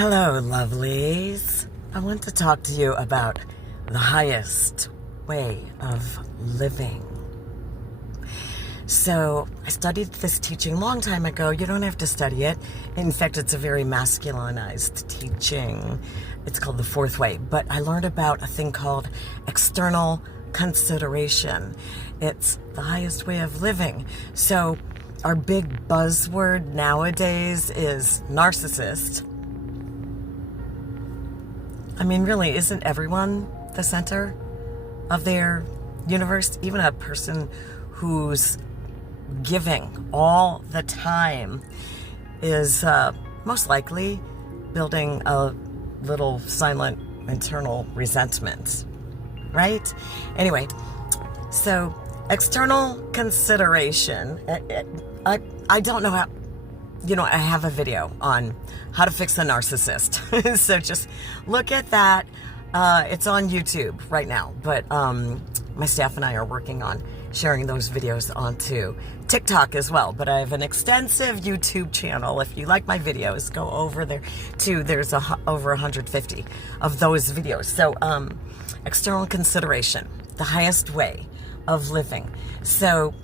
Hello, lovelies. I want to talk to you about the highest way of living. So, I studied this teaching a long time ago. You don't have to study it. In fact, it's a very masculinized teaching. It's called the fourth way. But I learned about a thing called external consideration. It's the highest way of living. So, our big buzzword nowadays is narcissist. I mean, really, isn't everyone the center of their universe? Even a person who's giving all the time is most likely building a little silent internal resentment, right? Anyway, so external consideration. I don't know how. I have a video on how to fix a narcissist. So just look at that. It's on YouTube right now, but my staff and I are working on sharing those videos onto TikTok as well. But I have an extensive YouTube channel. If you like my videos, go over there too. There's over 150 of those videos. So external consideration, the highest way of living. So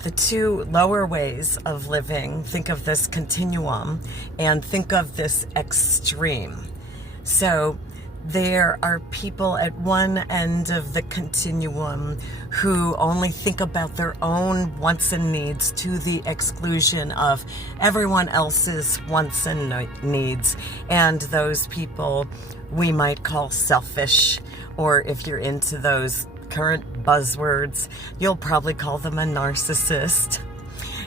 the two lower ways of living, think of this continuum and think of this extreme. So there are people at one end of the continuum who only think about their own wants and needs to the exclusion of everyone else's wants and needs. And those people we might call selfish, or if you're into those current buzzwords, you'll probably call them a narcissist.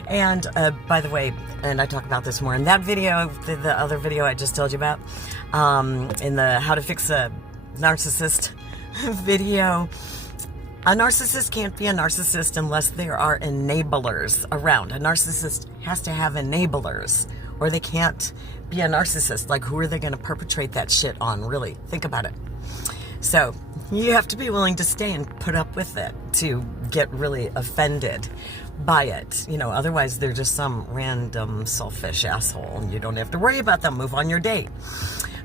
And by the way, and I talk about this more in that video, the other video I just told you about, in the how to fix a narcissist video. A narcissist can't be a narcissist unless there are enablers around. A narcissist has to have enablers, or they can't be a narcissist. Like, who are they going to perpetrate that shit on, really? Think about it. So you have to be willing to stay and put up with it to get really offended by it. Otherwise they're just some random selfish asshole and you don't have to worry about them. Move on your day.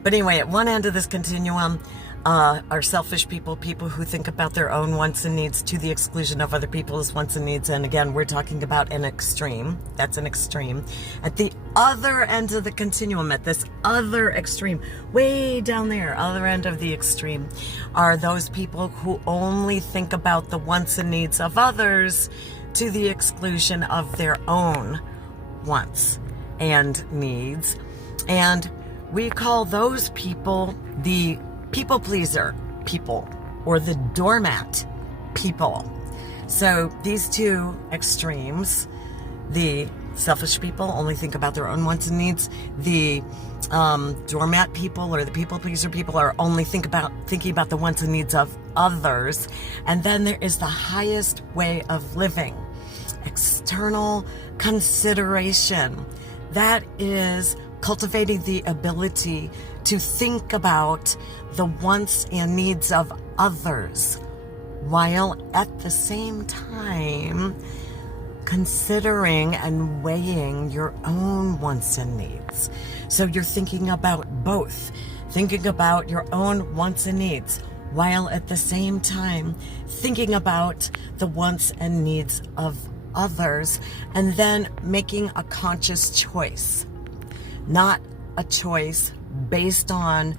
But anyway, at one end of this continuum are selfish people who think about their own wants and needs to the exclusion of other people's wants and needs. And again, we're talking about an extreme. That's an extreme. At the other end of the continuum, at this other extreme, way down there, other end of the extreme, are those people who only think about the wants and needs of others to the exclusion of their own wants and needs. And we call those people the people pleaser people, or the doormat people. So these two extremes, the selfish people only think about their own wants and needs. The doormat people, or the people pleaser people, are only thinking about the wants and needs of others. And then there is the highest way of living, external consideration. That is cultivating the ability to think about the wants and needs of others, while at the same time considering and weighing your own wants and needs. So you're thinking about both, thinking about your own wants and needs, while at the same time thinking about the wants and needs of others, and then making a conscious choice. Not a choice based on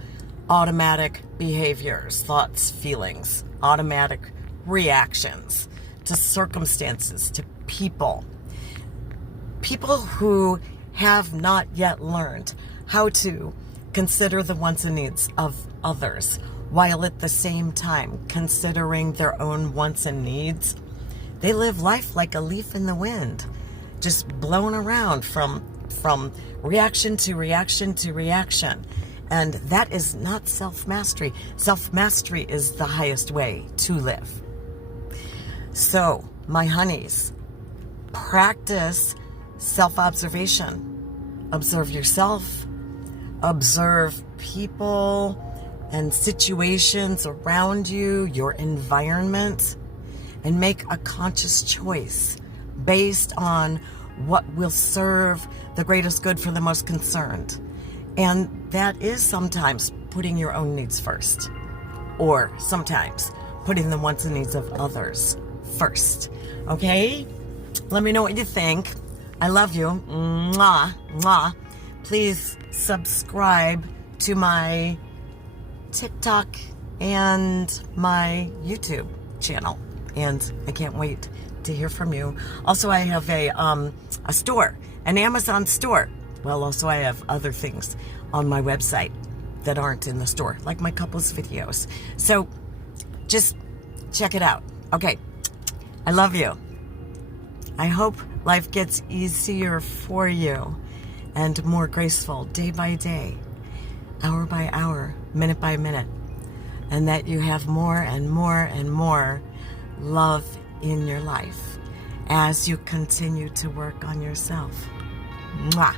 automatic behaviors, thoughts, feelings, automatic reactions to circumstances, to people. People who have not yet learned how to consider the wants and needs of others, while at the same time considering their own wants and needs. They live life like a leaf in the wind, just blown around from reaction to reaction to reaction. And that is not self-mastery. Self-mastery is the highest way to live. So, my honeys, practice self-observation. Observe yourself. Observe people and situations around you, your environment, and make a conscious choice based on what will serve the greatest good for the most concerned. And that is sometimes putting your own needs first, or sometimes putting the wants and needs of others first. Okay? Let me know what you think. I love you. Mwah, mwah. Please subscribe to my TikTok and my YouTube channel. And I can't wait to hear from you. Also, I have a store, an Amazon store. Well, also I have other things on my website that aren't in the store, like my couples videos. So just check it out. Okay. I love you. I hope life gets easier for you and more graceful day by day, hour by hour, minute by minute, and that you have more and more and more love in your life as you continue to work on yourself. Mwah.